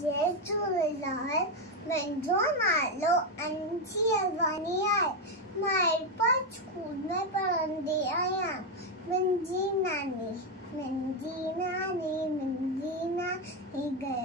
जय झूलेलाल। मुंहिंजो नालो अंशी अरवानी आहे। मां एयरपोर्ट स्कूल में पढ़ंदी आहियां। मुंहिंजी नानी गए